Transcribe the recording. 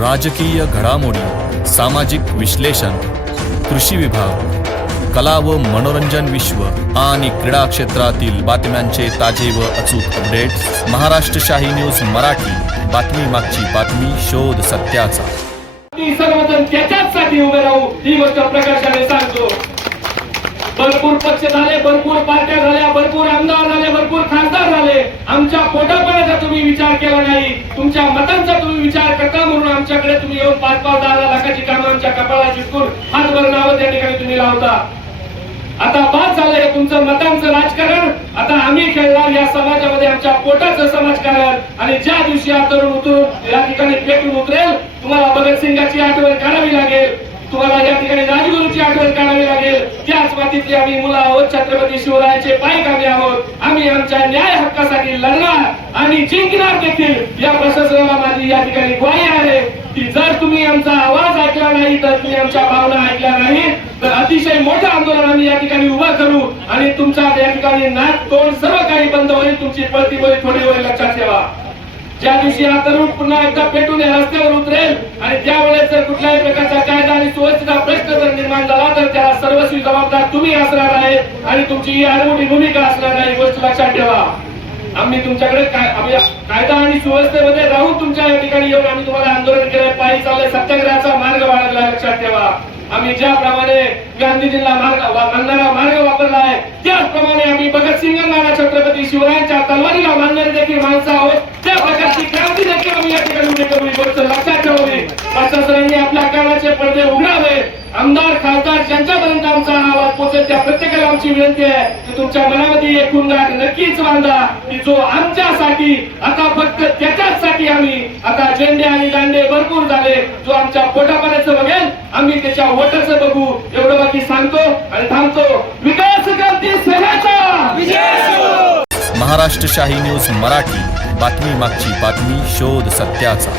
राजकीय घडामोडी सामाजिक विश्लेषण कृषी विभाग कला व मनोरंजन विश्व आणि क्रीडा क्षेत्रातील बातम्यांचे ताजे व अचूक अपडेट्स महाराष्ट्रशाही न्यूज मराठी बातमी मागची बातमी शोध सत्याचा. सर्वजण त्याच्याच उभे राहू ही गोष्ट प्रकर्षाने सांगतो. भरपूर पक्ष झाले भरपूर पार्ट्या झाल्या भरपूर आमदार झाले भरपूर खासदार झाले आमच्या पोटापाण्याचा तुम्ही विचार केला नाही. तुमच्या मतांचा तुम्ही विचार करता म्हणून आमच्याकडे तुम्ही येऊन पाच पाच दहा दहा लाखाची कामं आमच्या कपाळा चिटकून हातभर नावं त्या ठिकाणी तुम्ही लावता. आता बाद झालं हे तुमचं मतांचं राजकारण. आता आम्ही खेळणार या समाजामध्ये आमच्या पोटाचं समाजकारण. आणि ज्या दिवशी हा तरुण उतरून या ठिकाणी फेकून उतरेल तुम्हाला भगतसिंगाची आठवण काढावी लागेल. तुम्हाला या ठिकाणी राजगुरूची आठवण काढावी लागेल. त्याच मातीतली आम्ही मुलं आहोत छत्रपती शिवरायांचे आम्ही आहोत. आम्ही आमच्या न्याय हक्कासाठी लढणार आणि जिंकणार देखील या प्रशासनाला माझी या ठिकाणी ग्वाही आहे की जर तुम्ही आमचा आवाज ऐकला नाही तर तुम्ही आमच्या भावना ऐकल्या नाही तर अतिशय मोठं आंदोलन आम्ही या ठिकाणी उभा करू आणि तुमच्या या ठिकाणी नाक तोंड सर्व काही बंद होईल तुमची पळती बळी थोडी होईल लक्षात ठेवा. ज्या दिवशी हा तरुण पुन्हा एकदा पेटून या रस्त्यावर उतरेल आणि त्यावेळेस जर कुठल्याही प्रकारचा कायदा आणि सुव्यवस्थेचा प्रश्न जर निर्माण झाला तर त्याला सर्वस्वी जबाबदार तुम्ही असणार आहे आणि तुमची ही आडमोठी भूमिका असणार आहे गोष्ट लक्षात आम्ही तुमच्याकडे काय कायदा आणि सुव्यवस्थेमध्ये राहून तुमच्या या ठिकाणी येऊन आम्ही तुम्हाला आंदोलन केलं पायी चाललंय. सत्याग्रहाचा मार्ग बाळगला लक्षात ठेवा. आम्ही ज्याप्रमाणे गांधीजींना मार्ग वा- मानणारा मार्ग वापरला आहे त्याचप्रमाणे आम्ही भगतसिंगांना छत्रपती शिवरायांच्या तलवारीला मानणारे देखील माणसं आहोत. त्या प्रकारची क्रांती देखील आम्ही या ठिकाणी करू गोष्ट लक्षात ठेवावी प्रशासनाने आपल्या कानाचे पडदे उघडावे. आमदार खासदार ज्यांच्या सर्वांची विनंती आहे की तुमच्या मनामध्ये एक गाठ नक्कीच बांधा की जो आमच्यासाठी आता फक्त त्याच्याचसाठी आम्ही आता झेंडे आणि दांडे भरपूर झाले जो आमच्या पोटापाण्याचं बघेल आम्ही त्याच्या वोटाचं बघू. एवढं बाकी सांगतो आणि थांबतो. विकास क्रांती महाराष्ट्र शाही न्यूज मराठी. बातमी मागची बातमी शोध सत्याचा.